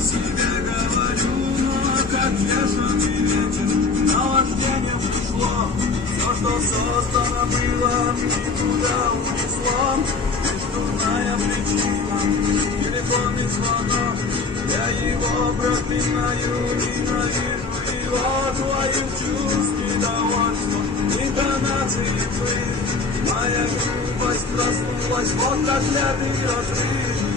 себе говорю, но как вешанный ветер, наводнение пришло. Все, что создано было, никуда унесло. Есть дурная причина, телефонный звонок. Я его проклинаю, ненавижу его, твоих чувств недовольство, интонации злых. Моя грубость проснулась, вот проклятый разрыв.